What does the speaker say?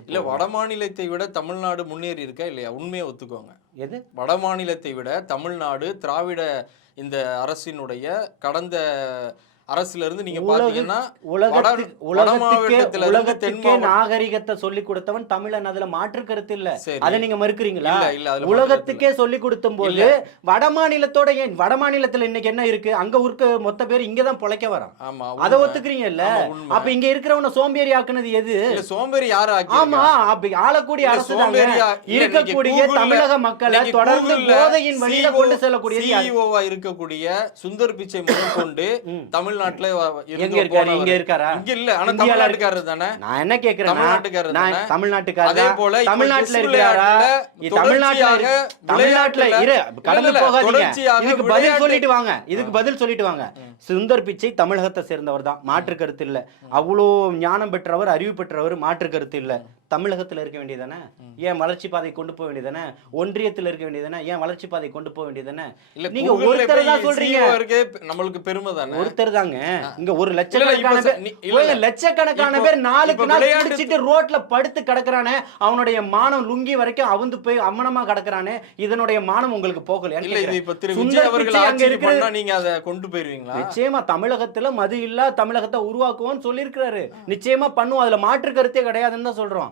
இல்ல வட மாநிலத்தை விட தமிழ்நாடு முன்னேறி இருக்கா இல்லையா? உண்மையை ஒத்துக்கோங்க. எது? வட மாநிலத்தை விட தமிழ்நாடு திராவிட இந்த அரசினுடைய கடந்த அரசுல இருந்து நீங்க பாத்தீங்கன்னா உலகத்துக்கே நாகரிகத்தை சொல்லி கொடுத்தவன் தமிழன். அதுல மாற்று கருத்து இல்ல. அதை நீங்க மறுக்கிறீங்களா? உலகத்துக்கே சொல்லி கொடுத்தும் போது வட மாநிலத்தோட ஏன் வட மாநிலத்துல இன்னைக்கு என்ன இருக்கு? அங்க இருக்க மொத்த பேர் இங்கதான் பொழைக்க வரான். அதை ஒத்துக்கிறீங்கல்ல? அப்ப இங்க இருக்கிறவன சோம்பேறி ஆக்குனது எது? சோம்பேறி யாரு? ஆமா, அப்ப ஆளக்கூடிய அரசு இருக்கக்கூடிய தமிழக மக்களை தொடர்ந்து போதையின் வழியில கொண்டு செல்லக்கூடிய இருக்கக்கூடிய சுந்தர் பிச்சை முதல் கொண்டு தமிழ்நாட்டுல எங்க இருக்காரு? இங்க இருக்காரா? இங்க இல்ல. ஆனா தமிழ்நாட்டுக்காரர் தானே. நான் என்ன கேக்குறேன், தமிழ்நாட்டுக்காரர் அதே போல தமிழ்நாட்டுல இருக்காரா? தமிழ்நாட்டுல இரு, கடந்து போகாதீங்க. இதுக்கு பதில் சொல்லிட்டு வாங்க. இதுக்கு பதில் சொல்லிட்டு வாங்க. சுந்தர் பிச்சை தமிழகத்தை சேர்ந்தவர் தான், மாற்று கருத்து இல்ல. அவ்வளோ ஞானம் பெற்றவர், அறிவு பெற்றவர், மாற்று கருத்து இல்ல. தமிழகத்துல இருக்க வேண்டியதானே? ஏன் வளர்ச்சி பாதை கொண்டு போக வேண்டியதானே? ஒன்றியத்துல இருக்க வேண்டியதானே? ஏன் வளர்ச்சி பாதை கொண்டு போக வேண்டியதானே? நீங்க ஒருத்தர் தான் சொல்றீங்க. நம்மளுக்கு பெருமை தானே. ஒருத்தர் தாங்க. இங்க ஒரு லட்சக்கணக்கான பேர் நாளுக்கு நாள் குடிச்சிட்டு ரோட்ல படுத்து கிடக்குறானே, அவனுடைய மானம் லுங்கி வரைக்கும் அவுந்து போய் அம்மனமா கிடக்குறானே. இதனுடைய மானம் உங்களுக்கு போகலையா? இல்ல இது இப்ப திரு விஜய் அவர்கள் ஆட்சி பண்ணா நீங்க அதை கொண்டு போயிருவீங்களா? நிச்சயமா தமிழகத்துல மது இல்லா தமிழகத்தை உருவாக்குவோம்னு சொல்லி இருக்கிறாரு. நிச்சயமா பண்ணுவோம். அதுல மாற்று கருத்தே கிடையாதுன்னு தான் சொல்றோம்.